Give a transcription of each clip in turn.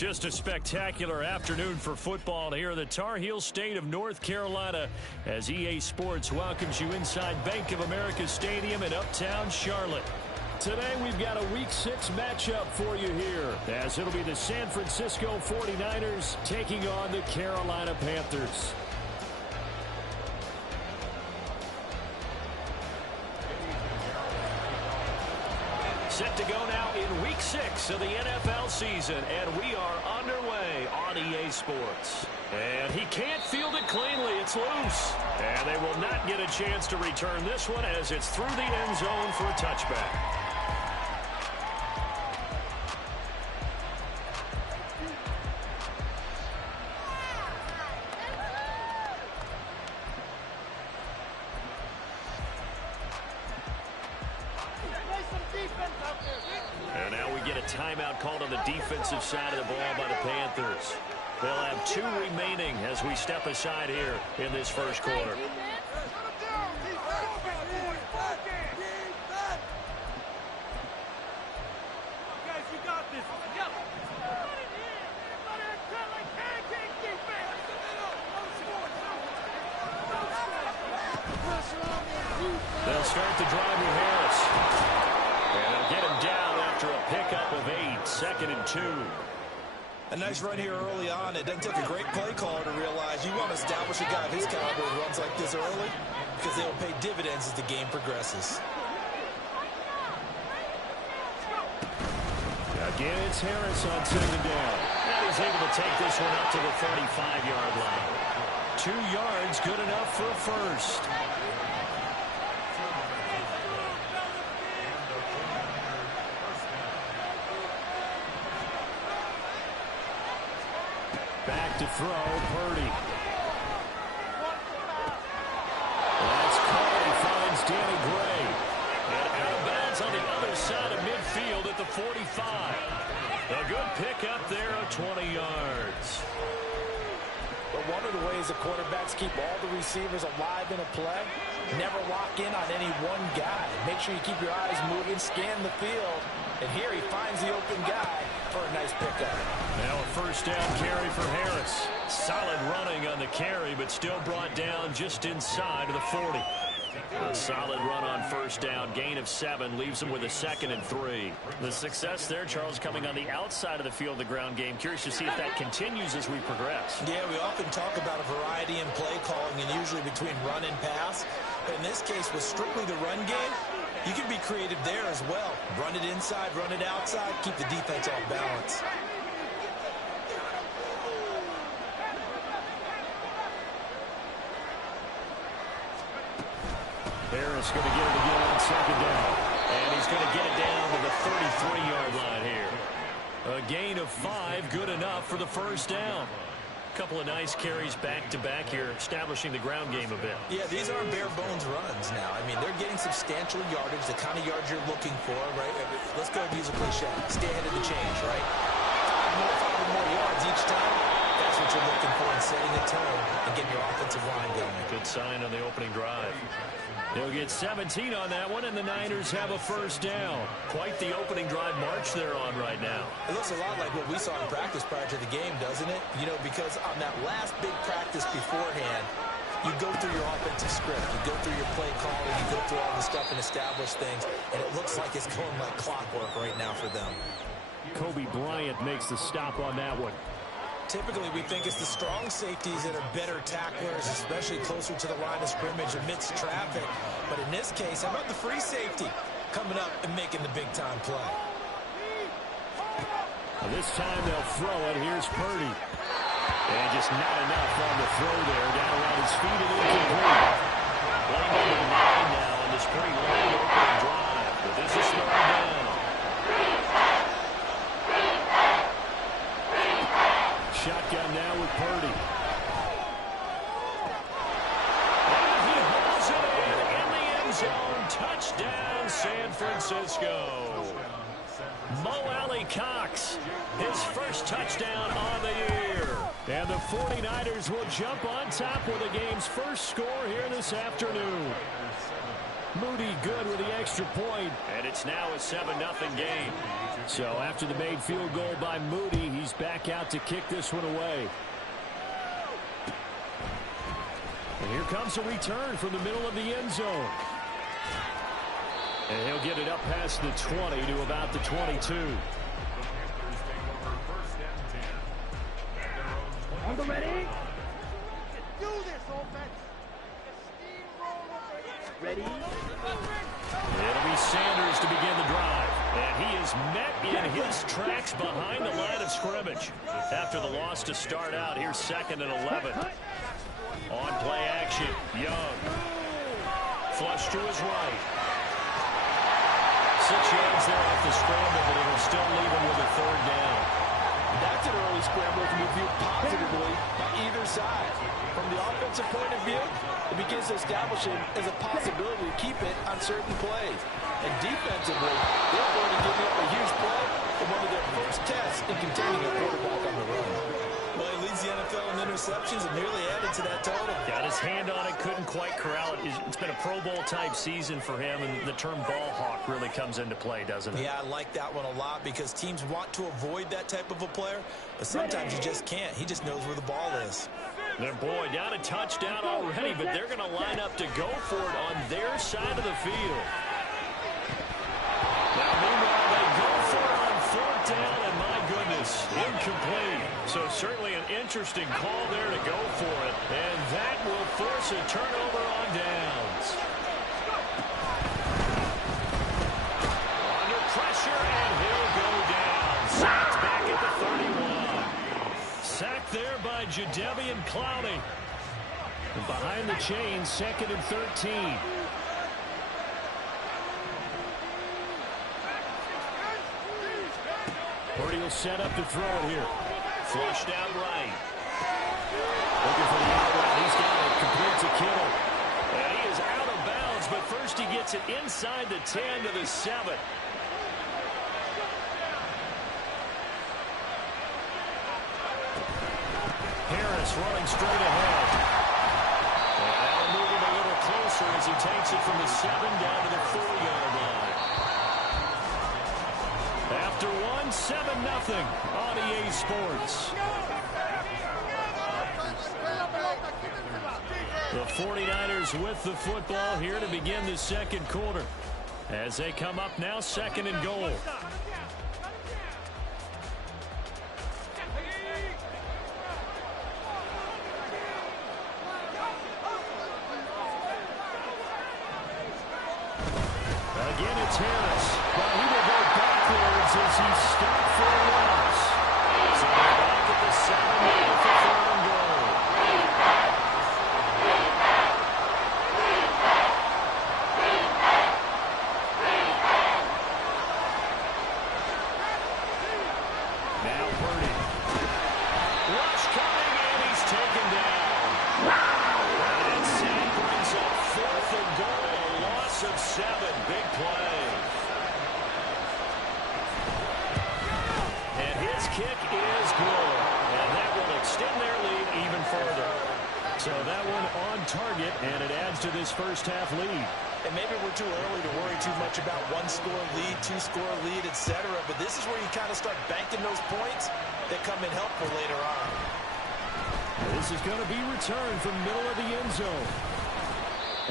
Just a spectacular afternoon for football here in the Tar Heel state of North Carolina as EA Sports welcomes you inside Bank of America Stadium in uptown Charlotte. Today we've got a Week 6 matchup for you here as it'll be the San Francisco 49ers taking on the Carolina Panthers. Set to go now in Week 6 of the NFL season, and we are underway on EA Sports. And he can't field it cleanly. It's loose. And they will not get a chance to return this one as it's through the end zone for a touchback. And now we get a timeout called on the defensive side of the ball by the Panthers. They'll have 2 remaining as we step aside here in this first quarter. They'll start the drive with Harris. And they'll get him down after a pickup of 8, 2nd and 2. A nice run here early on. It doesn't take a great play caller to realize you want to establish a guy of his caliber who runs like this early because they will pay dividends as the game progresses. Again, it's Harris on 2nd down. And he's able to take this one up to the 35-yard line. 2 yards, good enough for a first. Back to throw, Purdy. That's caught. He finds Danny Gray. And out of bounds on the other side of midfield at the 45. A good pickup there of 20 yards. But one of the ways the quarterbacks keep all the receivers alive in a play, never lock in on any one guy. Make sure you keep your eyes moving, scan the field. And here he finds the open guy for a nice pickup. Now a first down carry for Harris. Solid running on the carry, but still brought down just inside of the 40. A solid run on first down. Gain of 7 leaves him with a 2nd and 3. The success there, Charles, coming on the outside of the field, the ground game. Curious to see if that continues as we progress. Yeah, we often talk about a variety in play calling and usually between run and pass. But in this case, with strictly the run game, you can be creative there as well. Run it inside, run it outside, keep the defense off balance. Harris going to get it again on 2nd down. And he's going to get it down to the 33-yard line here. A gain of 5, good enough for the first down. Couple of nice carries back-to-back here, establishing the ground game a bit. Yeah, these aren't bare-bones runs now. I mean, they're getting substantial yardage, the kind of yards you're looking for, right? Let's go use a cliche. Stay ahead of the change, right? 5 or more yards each time. That's what you're looking for in setting a tone and getting your offensive line going. Good sign on the opening drive. They'll get 17 on that one, and the Niners have a first down. Quite the opening drive march they're on right now. It looks a lot like what we saw in practice prior to the game, doesn't it? You know, because on that last big practice beforehand, you go through your offensive script, you go through your play calling, you go through all the stuff and establish things, and it looks like it's going like clockwork right now for them. Kobe Bryant makes the stop on that one. Typically, we think it's the strong safeties that are better tacklers, especially closer to the line of scrimmage amidst traffic. But in this case, how about the free safety coming up and making the big-time play? Well, this time they'll throw it. Here's Purdy. And just not enough on the throw there. Down around his feet and incomplete. Line number 9 now on this pretty long opening drive. But this is slowed down. Shotgun now with Purdy. And he holds it in the end zone. Touchdown, San Francisco. Mo Alley-Cox, his first touchdown on the year. And the 49ers will jump on top with the game's first score here this afternoon. Moody good with the extra point, and it's now a 7-0 game. So after the made field goal by Moody, he's back out to kick this one away. And here comes a return from the middle of the end zone. And he'll get it up past the 20 to about the 22. On the ready? Do this, offense. Ready? It'll be Sanders to begin the drive. And he is met in his tracks behind the line of scrimmage. After the loss to start out, here's 2nd and 11. On play action, Young. Flush to his right. 6 yards there off the scramble, but it'll still leave him with a 3rd down. That's an early scramble that can be viewed positively by either side. From the offensive point of view, it begins to establish him as a possibility to keep it on certain plays. And defensively, they're going to give up a huge play in one of their first tests in containing a quarterback on the run. Well, he leads the NFL in interceptions and nearly added to that total. Got his hand on it, couldn't quite corral it. It's been a Pro Bowl type season for him, and the term ball hawk really comes into play, doesn't it? Yeah, I like that one a lot because teams want to avoid that type of a player, but sometimes you just can't. He just knows where the ball is. Their boy down a touchdown already, but they're going to line up to go for it on their side of the field. Now, meanwhile, they go for it on 4th down, and my goodness, incomplete. So certainly an interesting call there to go for it, and that will force a turnover on downs. Under pressure, and he'll go down. Sacked back at the 31. Sacked there by Jadeveon Clowney. And behind the chains, 2nd and 13. Purdy will set up to throw it here. Flushed out right. Looking for the out route. He's got it. Complete to Kittle. And he is out of bounds, but first he gets it inside the 10 to the 7. Harris running straight ahead. And now moving a little closer as he takes it from the 7 down to the 4-yard line. After 7-0 on EA Sports. The 49ers with the football here to begin the 2nd quarter. As they come up now, 2nd and goal. Again, it's Harris. But he will go backwards as he stopped for a loss. So they're back at the 7 now for 3rd and goal. Now Purdy. Rush coming, and he's taken down. And Sam brings up 4th and goal. A loss of 7. Big play. And his kick is good. And that will extend their lead even further. So that one on target, and it adds to this first half lead. And maybe we're too early to worry too much about 1-score lead, 2-score lead, etc. But this is where you kind of start banking those points that come in helpful later on. This is going to be returned from middle of the end zone.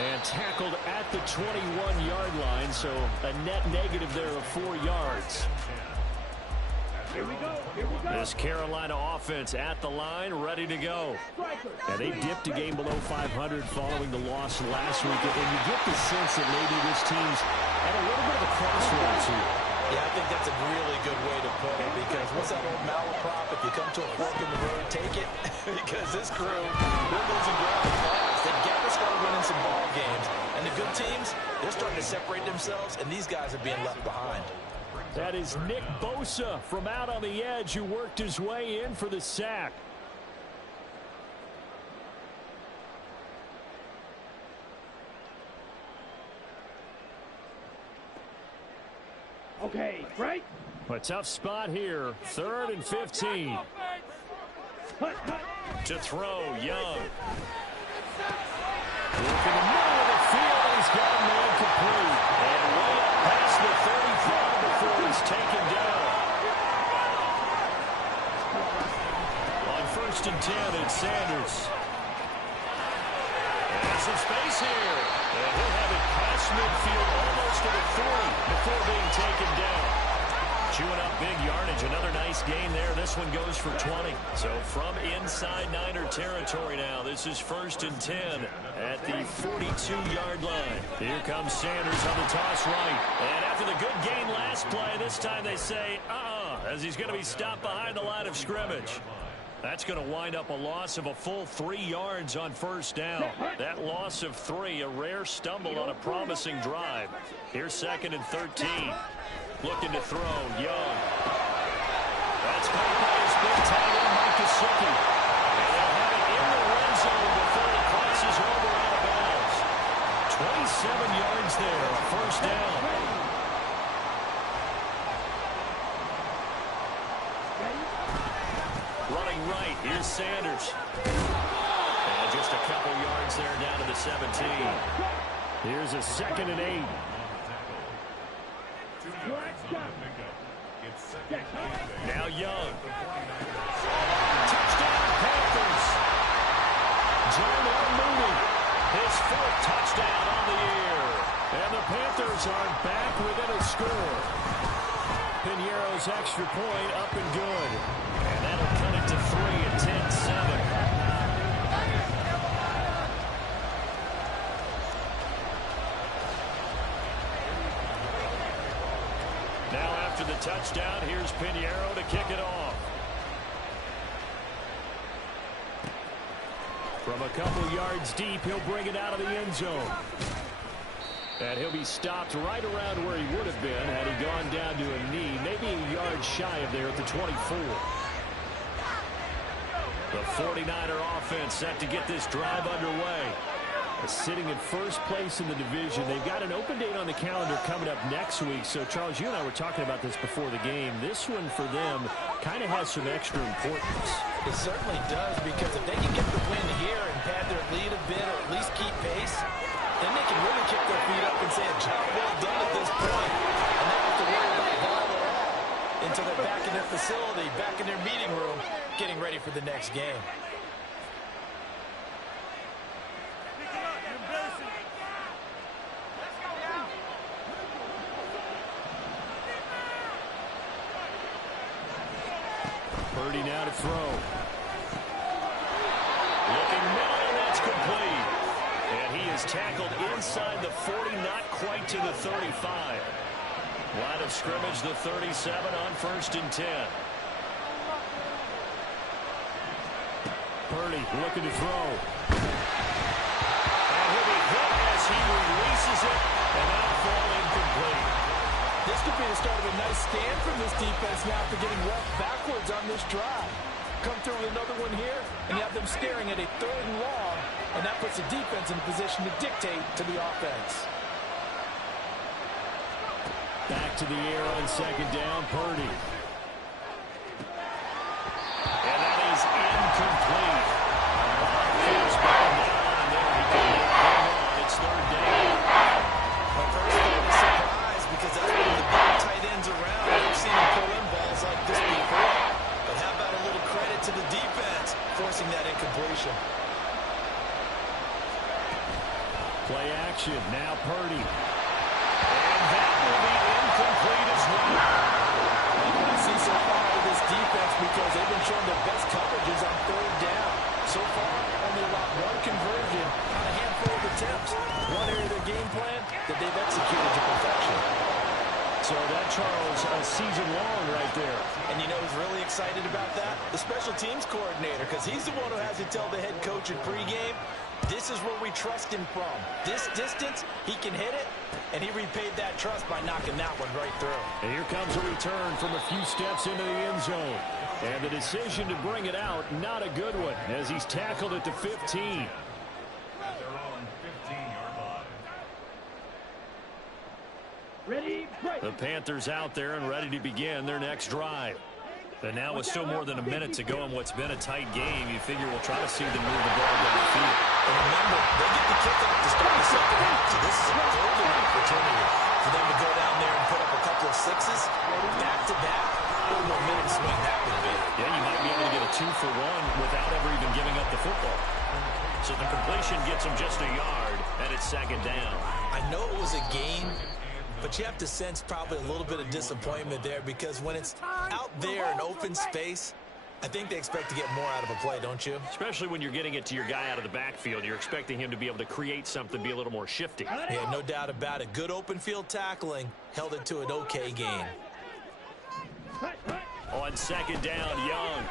And tackled at the 21-yard line, so a net negative there of 4 yards. Here we go. This Carolina offense at the line, ready to go. And they dipped a game below 500 following the loss last week. And you get the sense that maybe this team's at a little bit of a crossroads here. Yeah, I think that's a really good way to put it, because what's that old malaprop? If you come to a fork in the road, take it. Because this crew, they're losing ground fast. They've got to start winning some ball games. And the good teams, they're starting to separate themselves, and these guys are being left behind. That is Nick Bosa from out on the edge who worked his way in for the sack. Okay, right? A tough spot here. 3rd and 15. To throw, Young. Look in the middle of the field. He's got a man complete. Sanders. Has some space here. And he'll have it past midfield almost to the 40 before being taken down. Chewing up big yardage. Another nice gain there. This one goes for 20. So from inside Niner territory now, this is 1st and 10 at the 42-yard line. Here comes Sanders on the toss right. And after the good gain last play, this time they say, as he's going to be stopped behind the line of scrimmage. That's going to wind up a loss of a full 3 yards on 1st down. That loss of 3, a rare stumble on a promising drive. Here's 2nd and 13. Looking to throw, Young. That's caught by his big tight end, Mike Gesicki. And they'll have it in the red zone before it crosses over out of bounds. 27 yards there, a 1st down. Running right, here's Sanders. And just a couple yards there down to the 17. Here's a 2nd and 8. Now Young. Touchdown Panthers. Jonah Mooney. His 4th touchdown on the year. And the Panthers are back within a score. Piñeiro's extra point up and good. And that'll cut it to 3 at 10-7. Now after the touchdown, here's Piñeiro to kick it off. From a couple yards deep, he'll bring it out of the end zone. And he'll be stopped right around where he would have been had he gone down to a knee, maybe a yard shy of there at the 24. The 49er offense set to get this drive underway. Sitting in 1st place in the division. They've got an open date on the calendar coming up next week. So, Charles, you and I were talking about this before the game. This one for them kind of has some extra importance. It certainly does, because if they can get the win here and pad their lead a bit or at least keep pace, then they can really kick their feet up and say a job well done at this point. And not have to worry about ball at all until they're back in their facility, back in their meeting room, getting ready for the next game. Purdy now to throw. Looking middle, and that's complete. And he is tackled inside the 40, not quite to the 35. Line of scrimmage, the 37 on 1st and 10. Purdy looking to throw. And he'll be hit as he releases it, and that'll fall incomplete. This could be the start of a nice stand from this defense now after getting roughed backwards on this drive. Come through with another one here, and you have them staring at a 3rd and long, and that puts the defense in a position to dictate to the offense. Back to the air on 2nd down, Purdy. And that is incomplete. Fields ball down there. He can hit home on. It's 3rd down. My first thought was surprise, because that's one of the big tight ends around. I've seen him pull in balls like this before. But how about a little credit to the defense forcing that incompletion? Play action. Now Purdy. And that will be incomplete as well. I see so far out of this defense because they've been showing their best coverages on 3rd down. So far, only allowed 1 conversion on a handful of attempts. One area of their game plan that they've executed to perfection. So that, Charles, a season long right there. And you know who's really excited about that? The special teams coordinator, because he's the one who has to tell the head coach in pregame, this is where we trust him from. This distance, he can hit it, and he repaid that trust by knocking that one right through. And here comes a return from a few steps into the end zone. And the decision to bring it out, not a good one, as he's tackled at the 15. Ready, break. The Panthers out there and ready to begin their next drive. And now with still more than a minute to go in what's been a tight game, you figure we'll try to see them move the ball down the field. And remember, they get the kickoff to start the 2nd half, so this is a golden opportunity for them to go down there and put up a couple of 6s back-to-back cool momentum swing that would be. Yeah, you might be able to get a 2-for-1 without ever even giving up the football. So the completion gets him just a yard, and it's second down. I know it was a gain, but you have to sense probably a little bit of disappointment there because when it's out there in open space, I think they expect to get more out of a play, don't you? Especially when you're getting it to your guy out of the backfield. You're expecting him to be able to create something, be a little more shifty. Yeah, no doubt about it. Good open field tackling held it to an okay gain. On second down, Young.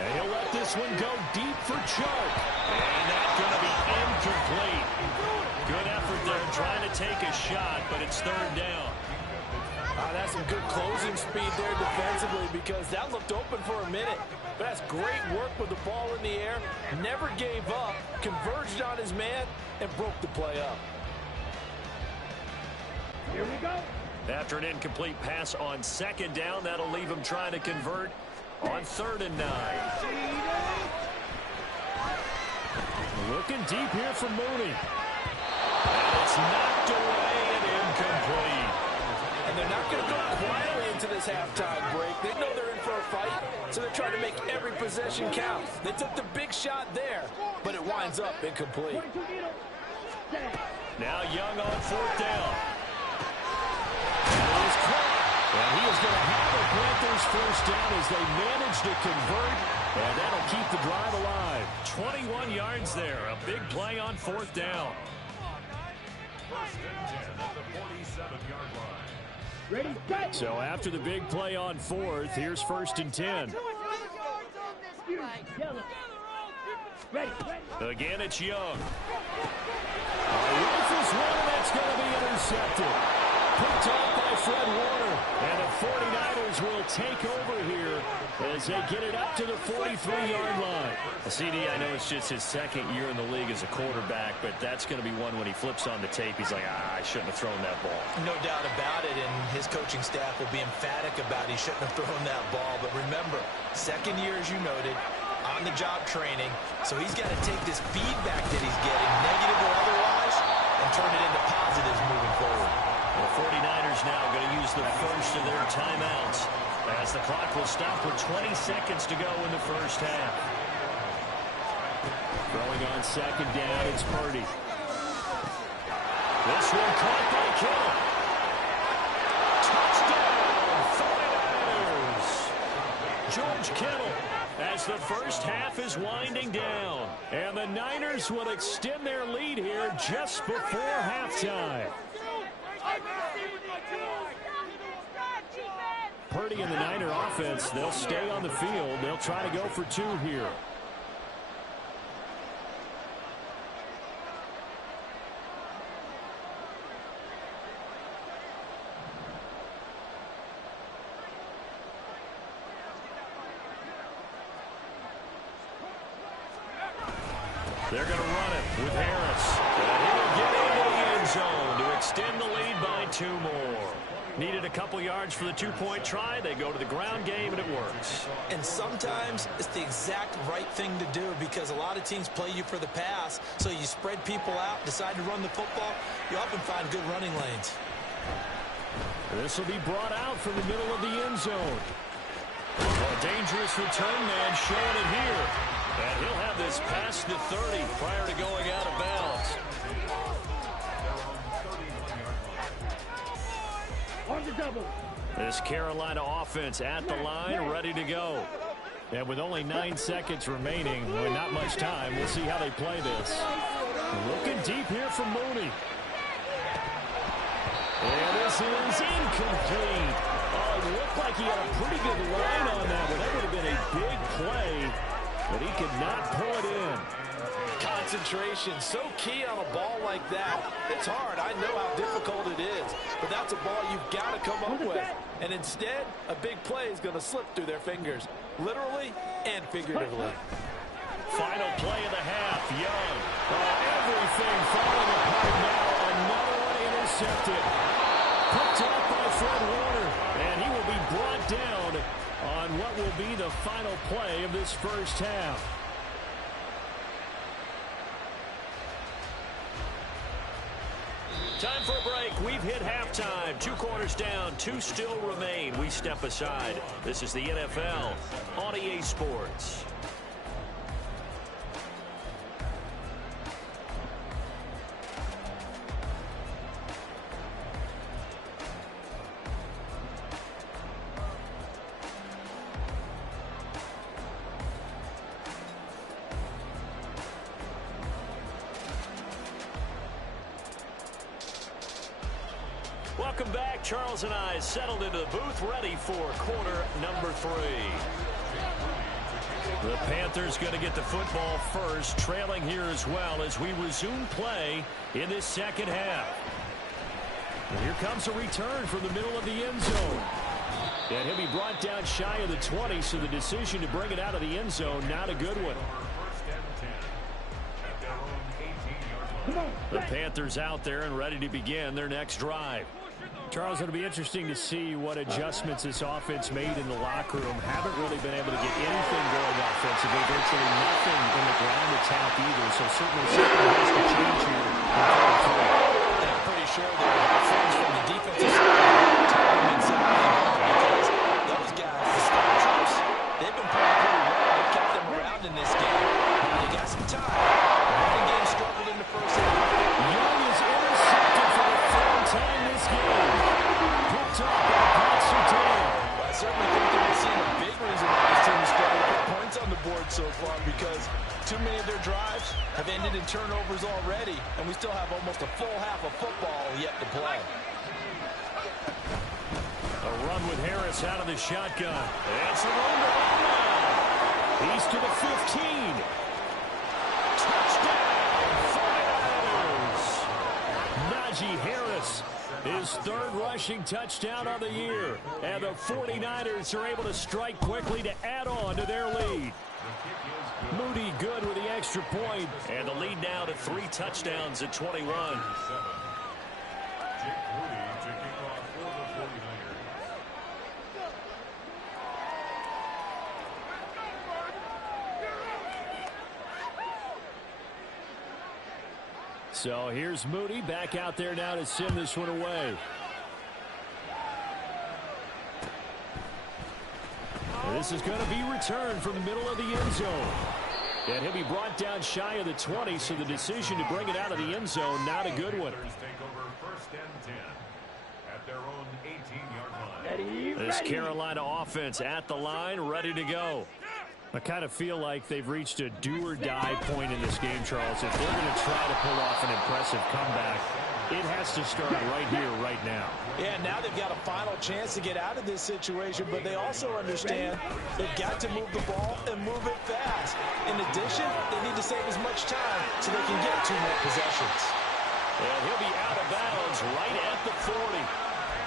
And he'll let this one go deep for Chark. And that's going to be incomplete. Good effort there trying to take a shot, but it's third down. That's some good closing speed there defensively because that looked open for a minute. But that's great work with the ball in the air. Never gave up, converged on his man, and broke the play up. Here we go. After an incomplete pass on second down, that'll leave him trying to convert on 3rd and 9. Looking deep here for Mooney. And it's knocked away and incomplete. And they're not going to go quietly into this halftime break. They know they're in for a fight, so they're trying to make every possession count. They took the big shot there, but it winds up incomplete. Now Young on 4th down. And he's caught. And he is going to have the Panthers first down as they manage to convert, and that'll keep the drive alive. 21 yards there. A big play on 4th down. First and 10 at the 47-yard line. Ready, set. So after the big play on 4th, here's 1st and 10. Yellow. Ready, ready. Again, it's Young. Rifles one, and that's going to be intercepted. Picked off by Fred Warner. And the 49ers will take over here as they get it up to the 43-yard line. CD, I know it's just his second year in the league as a quarterback, but that's going to be one when he flips on the tape. He's like, I shouldn't have thrown that ball. No doubt about it, and his coaching staff will be emphatic about he shouldn't have thrown that ball. But remember, second year, as you noted, on-the-job training, so he's got to take this feedback that he's getting, negative or otherwise, and turn it into positives moving forward. The 49ers now going to use the first of their timeouts as the clock will stop with 20 seconds to go in the first half. Throwing on second down, it's Purdy. This one caught by Kittle. Touchdown, 49ers! George Kittle as the first half is winding down. And the Niners will extend their lead here just before halftime. Purdy and the Niner offense, they'll stay on the field. They'll try to go for 2 here. They're going to run it with Harris. And he'll get into the end zone to extend the lead by 2 more. Needed a couple yards for the 2-point try. They go to the ground game, and it works. And sometimes it's the exact right thing to do because a lot of teams play you for the pass, so you spread people out, decide to run the football. You often find good running lanes. This will be brought out from the middle of the end zone. A dangerous return man showing it here. And he'll have this past the 30 prior to going out of bounds. On the double. This Carolina offense at the line, ready to go. And with only 9 seconds remaining, with not much time, we'll see how they play this. Looking deep here for Mooney. And this is incomplete. Oh, it looked like he had a pretty good line on that one. That would have been a big play, but he could not pull it in. Concentration, so key on a ball like that. It's hard. I know how difficult it is, but that's a ball you've got to come up with. And instead, a big play is going to slip through their fingers, literally and figuratively. Final play of the half, Young. Everything falling apart now. Another one intercepted. Picked up by Fred Warner, and he will be brought down on what will be the final play of this first half. Time for a break. We've hit halftime. 2 quarters down, 2 still remain. We step aside. This is the NFL on EA Sports. Welcome back. Charles and I settled into the booth, ready for quarter number 3. The Panthers going to get the football first, trailing here as well as we resume play in this second half. And here comes a return from the middle of the end zone. And he'll be brought down shy of the 20, so the decision to bring it out of the end zone, not a good one. The Panthers out there and ready to begin their next drive. Charles, it'll be interesting to see what adjustments this offense made in the locker room. Haven't really been able to get anything going offensively. Virtually nothing in the ground attack either. So certainly something has to change here. And I'm pretty sure that friends from the defensive side tell them inside because those guys, the Star Troops, they've been playing pretty well. They've kept them around in this game. They got some time. The running game struggled in the first half. Young is intercepted for the 3rd time this game. Picked up by Pat Surtain. Well, I certainly think that we're seeing a big reason why this team is struggling to put points on the board so far, because too many of their drives have ended in turnovers already, and we still have almost a full half of football yet to play. A run with Harris out of the shotgun. It's a run to Lamar. He's to the 15. Touchdown, 49ers. Najee Harris, his 3rd rushing touchdown of the year. And the 49ers are able to strike quickly to add on to their lead. Moody good with the extra point. And the lead now to 3 touchdowns at 21. So here's Moody back out there now to send this one away. And this is going to be returned from the middle of the end zone. And he'll be brought down shy of the 20, so the decision to bring it out of the end zone, not a good one. This Carolina offense at the line, ready to go. I kind of feel like they've reached a do-or-die point in this game, Charles. If they're going to try to pull off an impressive comeback, it has to start right here, right now. Yeah, now they've got a final chance to get out of this situation, but they also understand they've got to move the ball and move it fast. In addition, they need to save as much time so they can get 2 more possessions. And he'll be out of bounds right at the 40.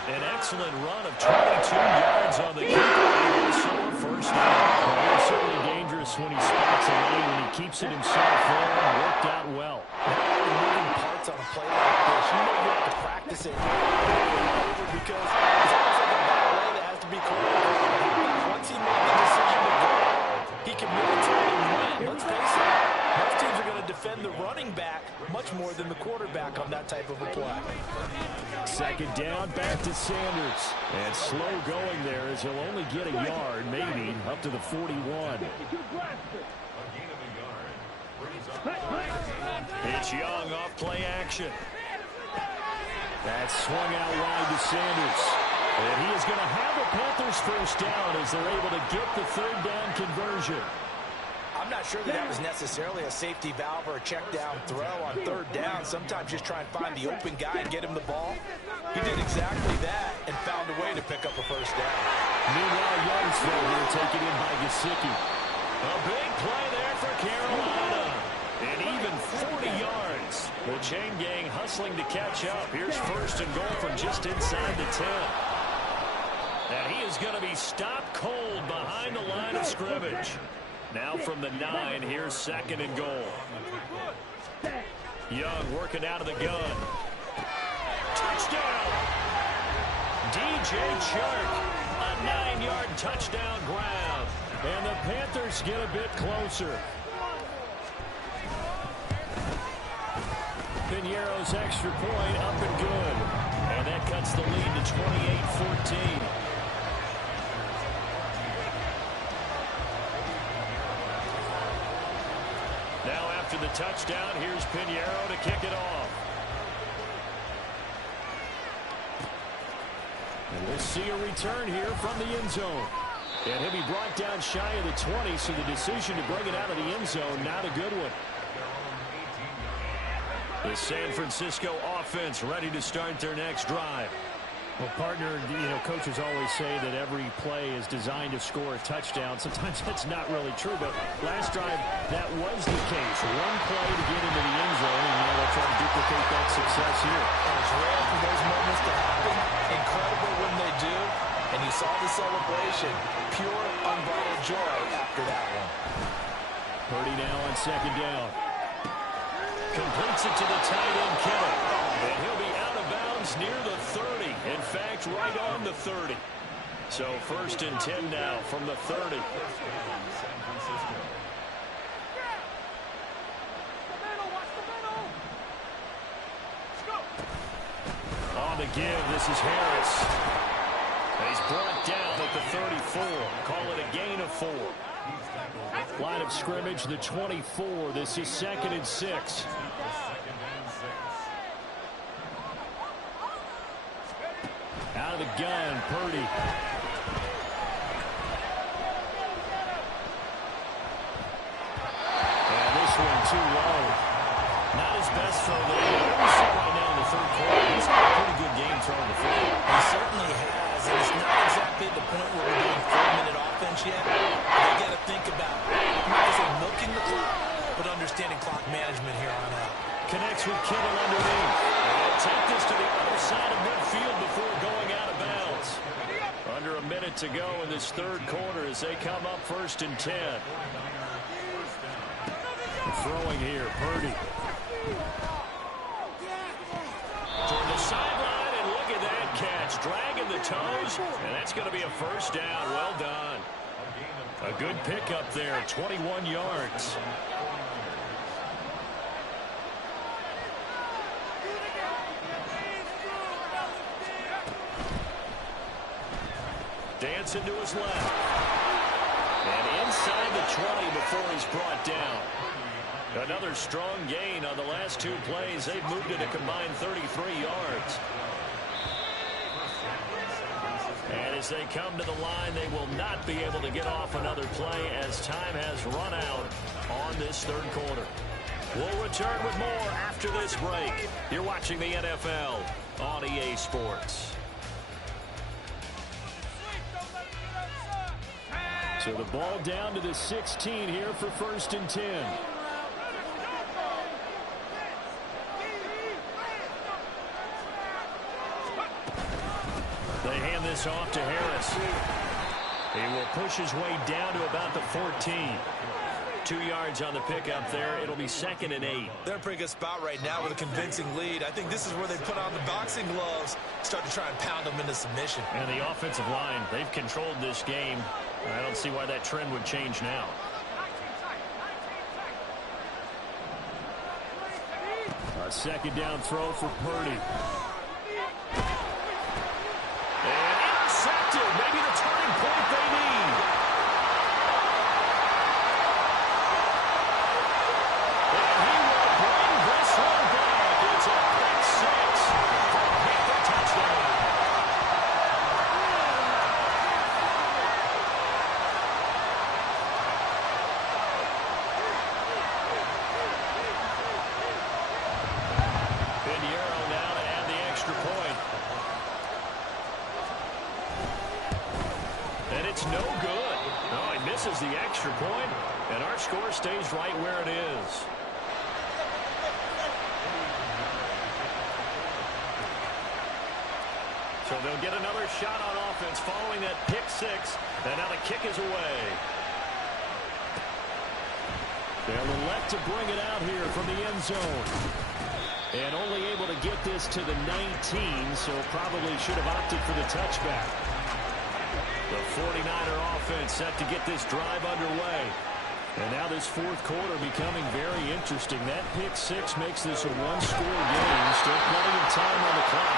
An excellent run of 22 yards on the keeper. Also a first down. He's certainly dangerous when he spots a lane, when he keeps it himself there, and worked out well. Moving parts on a play like this, you know you have to practice it because it's almost like a ballet that has to be choreographed. Once he made the decision to go, he can really turn and run. Let's face it, most teams are going to defend the running back much more than the quarterback on that type of a play. 2nd down, back to Sanders. And slow going there as he'll only get a yard, maybe, up to the 41. It's Young off play action. That's swung out wide to Sanders. And he is going to have the Panthers first down as they're able to get the 3rd down conversion. I'm not sure that was necessarily a safety valve or a check down throw on 3rd down. Sometimes just try and find the open guy and get him the ball. He did exactly that and found a way to pick up a first down. Meanwhile, Young's here taken in by Gesicki. A big play there for Carolina. And even 40 yards. The chain gang hustling to catch up. Here's 1st and goal from just inside the 10. And he is going to be stopped cold behind the line of scrimmage. Now from the 9, here's 2nd and goal. Young working out of the gun. Touchdown! DJ Chark, a 9-yard touchdown grab. And the Panthers get a bit closer. Piñeiro's extra point up and good. And that cuts the lead to 28-14. Now after the touchdown, here's Piñeiro to kick it off. And we'll see a return here from the end zone. And he'll be brought down shy of the 20, so the decision to bring it out of the end zone, not a good one. The San Francisco offense ready to start their next drive. Well, partner, coaches always say that every play is designed to score a touchdown. Sometimes that's not really true, but last drive, that was the case. One play to get into the end zone, and now they'll try to duplicate that success here. And it's rare for those moments to happen. Incredible when they do. And you saw the celebration. Pure, unbridled joy after that one. Purdy now on second down. Completes it to the tight end, Kittle. And he'll be out of bounds near the 30. In fact, right on the 30. So 1st and 10 now from the 30. On the give, this is Harris. He's brought down at the 34. Call it a gain of 4. Line of scrimmage, the 24. This is 2nd and 6. Out of the gun, Purdy. And this one too low. Not his best throw there. What we see right now in the 3rd quarter, he's got a pretty good game throwing the football. He certainly has, and it's not exactly at the point where we're doing 4-minute offense yet. They got to think about, I'm not going to say milking the clock, but understanding clock management here on out. Connects with Kittle underneath. And take this to the other side of midfield before going out of bounds. Under a minute to go in this 3rd quarter as they come up 1st and 10. Throwing here, Purdy. Toward the sideline, and look at that catch. Dragging the toes, and that's going to be a 1st down. Well done. A good pickup there, 21 yards. Dancing to his left. And inside the 20 before he's brought down. Another strong gain on the last 2 plays. They've moved it a combined 33 yards. And as they come to the line, they will not be able to get off another play as time has run out on this 3rd quarter. We'll return with more after this break. You're watching the NFL on EA Sports. So the ball down to the 16 here for 1st and 10. They hand this off to Harris. He will push his way down to about the 14. 2 yards on the pickup there. It'll be 2nd and 8. They're in a pretty good spot right now with a convincing lead. I think this is where they put on the boxing gloves, start to try and pound them into submission. And the offensive line, they've controlled this game. I don't see why that trend would change now. A 2nd down throw for Purdy. And intercepted. Maybe the turning point they need. And he will bring this one back. It's a pick 6 for a Panther touchdown. Piñeiro now to add the extra point. And it's no good. Oh, he misses the extra point, and our score stays right where it is. So they'll get another shot on offense following that pick 6, and now the kick is away. They'll elect to bring it out here from the end zone. And only able to get this to the 19, so probably should have opted for the touchback. The 49er offense set to get this drive underway. And now this fourth quarter becoming very interesting. That pick six makes this a one-score game. Still plenty of time on the clock.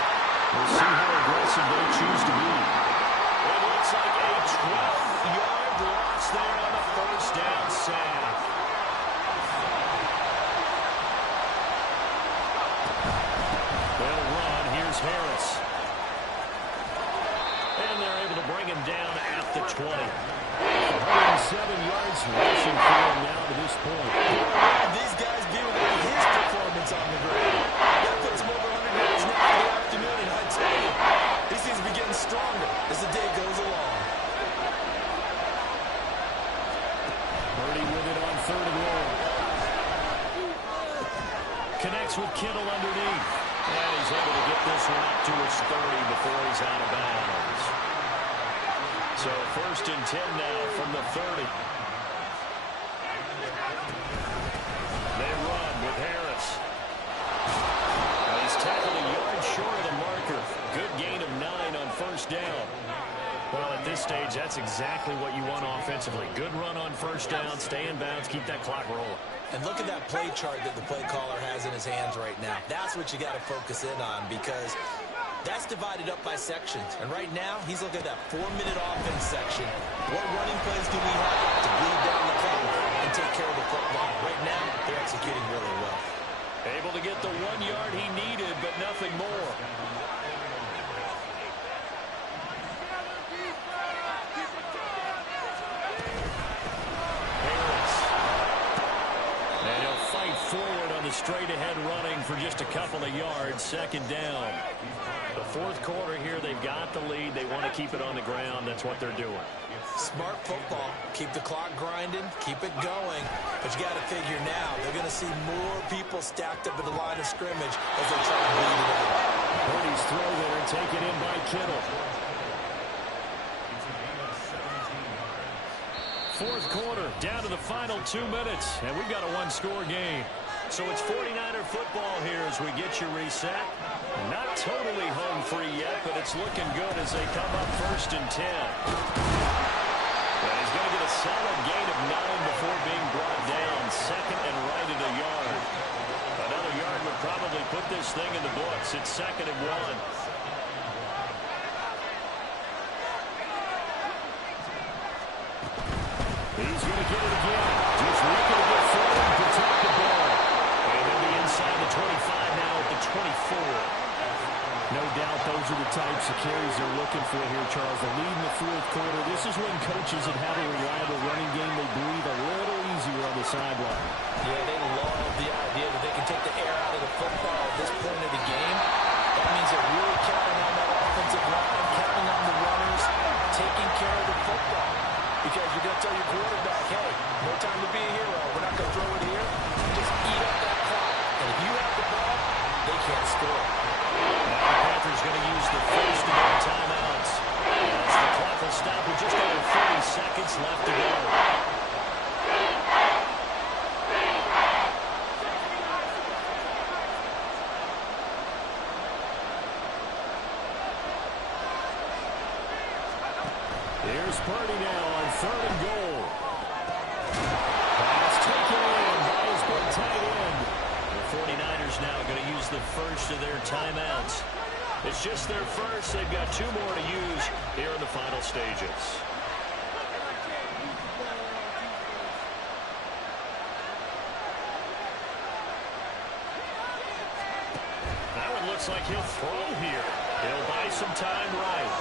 We'll see how aggressive they choose to be. It looks like a 12-yard loss there on the first down sack. They'll run. Here's Harris. And they're able to bring him down at the 20. 107 yards rushing for him now to this point. These guys be without his performance on the ground. That puts him over 100 yards now for the afternoon, and I tell you, he seems to be getting stronger as the day goes along. Purdy with it on third and long. Connects with Kittle underneath. And he's able to get this one up to his 30 before he's out of bounds. So first and 10 now from the 30. They run with Harris. And he's tackled a yard short of the marker. Good gain of 9 on first down. Well, at this stage, that's exactly what you want offensively. Good run on first down, stay in bounds, keep that clock rolling. And look at that play chart that the play caller has in his hands right now. That's what you got to focus in on, because that's divided up by sections. And right now, he's looking at that 4-minute offense section. What running plays do we have to bleed down the clock and take care of the football? Right now, they're executing really well. Able to get the 1 yard he needed, but nothing more. Forward on the straight-ahead running for just a couple of yards, second down. The fourth quarter here, they've got the lead. They want to keep it on the ground. That's what they're doing. Smart football. Keep the clock grinding. Keep it going. But you got to figure now, they're going to see more people stacked up at the line of scrimmage as they try to bleed it out. Purdy's throw there, taken in by Kittle. Fourth quarter, down to the final 2 minutes, and we've got a one-score game. So it's 49er football here as we get you reset. Not totally home free yet, but it's looking good as they come up first and 10. And he's going to get a solid gain of 9 before being brought down. Second and right at a yard. Another yard would probably put this thing in the books. It's second and 1. He's going to get it again. Just looking to get forward and protect the ball. And they'll be inside the 25 now at the 24. No doubt those are the types of carries they're looking for here, Charles. The lead in the fourth quarter. This is when coaches that have a reliable running game, they breathe a little easier on the sideline. Yeah, they love the idea that they can take the air out of the football at this point of the game. That means they're really counting on that offensive line, counting on the runners, taking care of the football. Because you're going to tell your quarterback, hey, no time to be a hero. We're not going to throw it here. Just eat up that clock. And if you have the ball, they can't score. Now the Panthers going to use the first of their timeouts. As the clock will stop with just over 30 seconds left to go. Here's Purdy now on third and goal. Pass taken in by his big tight end. The 49ers now going to use the first of their timeouts. It's just their first. They've got 2 more to use here in the final stages. That one looks like he'll throw here. He'll buy some time right.